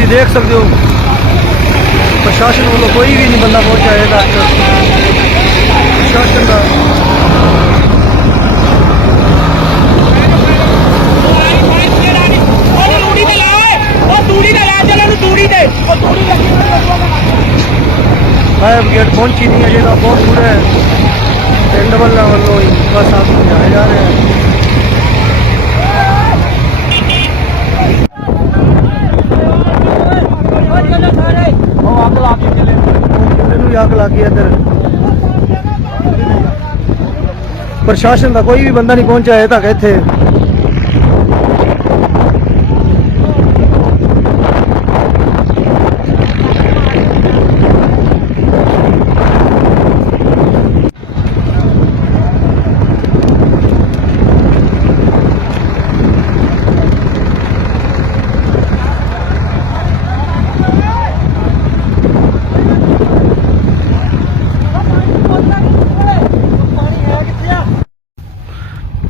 ਤੁਸੀਂ ਦੇਖ ਸਕਦੇ ਹੋ। ਪ੍ਰਸ਼ਾਸਨ ਵੱਲੋਂ ਕੋਈ ਵੀ ਨਹੀਂ ਬੰਦਾ ਪਹੁੰਚਿਆ ਹੈ ਪ੍ਰਸ਼ਾਸਨ ਦਾ ਉਹ ਤੂੜੀ ਤੇ ਲਾ ਓਏ ਉਹ ਤੂੜੀ ਤੇ ਲਾ ਚੱਲ ਉਹਨੂੰ ਤੂੜੀ ਤੇ ਉਹ ਤੂੜੀ ਲੱਗੀ ਫਾਇਰ 50 ਕ ਲੱਗੇ ਇੱਧਰ। ਪ੍ਰਸ਼ਾਸਨ ਦਾ ਕੋਈ ਵੀ ਬੰਦਾ ਨਹੀਂ ਪਹੁੰਚਿਆ ਇਹ ਤੱਕ ਇੱਥੇ।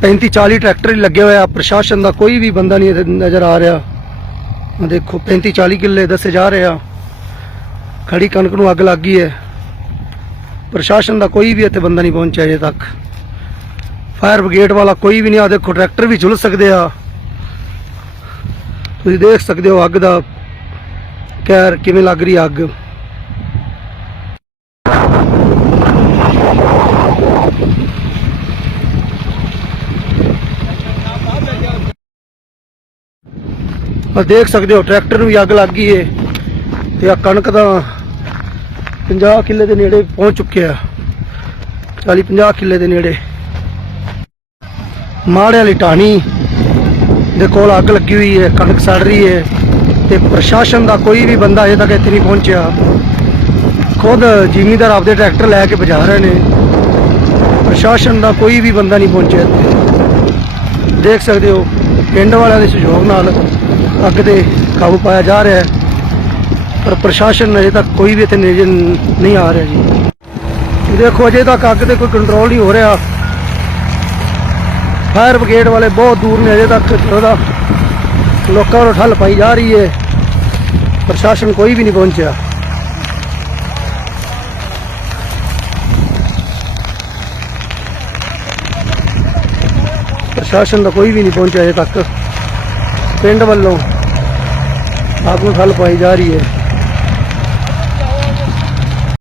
ਪੈਂਤੀ 40 ਟਰੈਕਟਰ ਹੀ ਲੱਗੇ ਹੋਏ ਆ। ਪ੍ਰਸ਼ਾਸਨ ਦਾ ਕੋਈ ਵੀ ਬੰਦਾ ਨਹੀਂ ਨਜ਼ਰ ਆ ਰਿਹਾ। ਦੇਖੋ 35 40 ਕਿੱਲੇ ਦੱਸੇ ਜਾ ਰਹੇ ਆ। ਖੜੀ ਕਣਕ ਨੂੰ ਅੱਗ ਲੱਗ ਗਈ ਹੈ। ਪ੍ਰਸ਼ਾਸਨ ਦਾ ਕੋਈ ਵੀ ਇੱਥੇ ਬੰਦਾ ਨਹੀਂ ਪਹੁੰਚਿਆ ਅਜੇ ਤੱਕ। ਫਾਇਰ ਬ੍ਰਿਗੇਡ ਵਾਲਾ ਕੋਈ ਵੀ ਨਹੀਂ ਆ। ਦੇਖੋ, ਟਰੈਕਟਰ ਵੀ ਝੁਲ ਸਕਦੇ ਆ। ਤੁਸੀਂ ਦੇਖ ਸਕਦੇ ਹੋ ਅੱਗ ਦਾ ਕਹਿਰ ਕਿਵੇਂ ਲੱਗ ਰਹੀ ਅੱਗ। ਆ ਦੇਖ ਸਕਦੇ ਹੋ, ਟਰੈਕਟਰ ਨੂੰ ਵੀ ਅੱਗ ਲੱਗ ਗਈ ਏ। ਤੇ ਆ ਕਣਕ ਦਾ 50 ਕਿੱਲੇ ਦੇ ਨੇੜੇ ਪਹੁੰਚ ਚੁੱਕਿਆ। 40 50 ਕਿੱਲੇ ਦੇ ਨੇੜੇ। ਮਾੜੇ ਵਾਲੀ ਢਾਣੀ ਦੇ ਕੋਲ ਅੱਗ ਲੱਗੀ ਹੋਈ ਹੈ ਕਣਕ ਸੜ ਰਹੀ ਹੈ ਤੇ ਪ੍ਰਸ਼ਾਸਨ ਦਾ ਕੋਈ ਵੀ ਬੰਦਾ ਅਜੇ ਤੱਕ ਇੱਥੇ ਨਹੀਂ ਪਹੁੰਚਿਆ। ਖੁਦ ਜ਼ਿਮੀਂਦਾਰ ਆਪਦੇ ਟਰੈਕਟਰ ਲੈ ਕੇ ਭਜਾ ਰਹੇ ਨੇ। ਪ੍ਰਸ਼ਾਸਨ ਦਾ ਕੋਈ ਵੀ ਬੰਦਾ ਨਹੀਂ ਪਹੁੰਚਿਆ ਇੱਥੇ। ਦੇਖ ਸਕਦੇ ਹੋ, ਪਿੰਡ ਵਾਲਿਆਂ ਦੇ ਸਹਿਯੋਗ ਨਾਲ ਅੱਗ ਤੇ ਕਾਬੂ ਪਾਇਆ ਜਾ ਰਿਹਾ ਹੈ, ਪਰ ਪ੍ਰਸ਼ਾਸਨ ਅਜੇ ਤੱਕ ਕੋਈ ਵੀ ਇੱਥੇ ਨਜ਼ਰ ਨਹੀਂ ਆ ਰਿਹਾ ਜੀ। ਦੇਖੋ, ਅਜੇ ਤੱਕ ਅੱਗ ਤੇ ਕੋਈ ਕੰਟਰੋਲ ਨਹੀਂ ਹੋ ਰਿਹਾ। ਫਾਇਰ ਬ੍ਰਿਗੇਡ ਵਾਲੇ ਬਹੁਤ ਦੂਰ ਨੇ ਅਜੇ ਤੱਕ, ਉਹਦਾ ਲੋਕਾਂ ਨੂੰ ਠੱਲ ਪਾਈ ਜਾ ਰਹੀ ਹੈ। ਪ੍ਰਸ਼ਾਸਨ ਕੋਈ ਵੀ ਨਹੀਂ ਪਹੁੰਚਿਆ। ਪ੍ਰਸ਼ਾਸਨ ਦਾ ਕੋਈ ਵੀ ਨਹੀਂ ਪਹੁੰਚਿਆ ਅਜੇ ਤੱਕ। ਪਿੰਡ ਵੱਲੋਂ ਆਪ ਨੂੰ ਠੱਲ ਪਾਈ ਜਾ ਰਹੀ ਹੈ।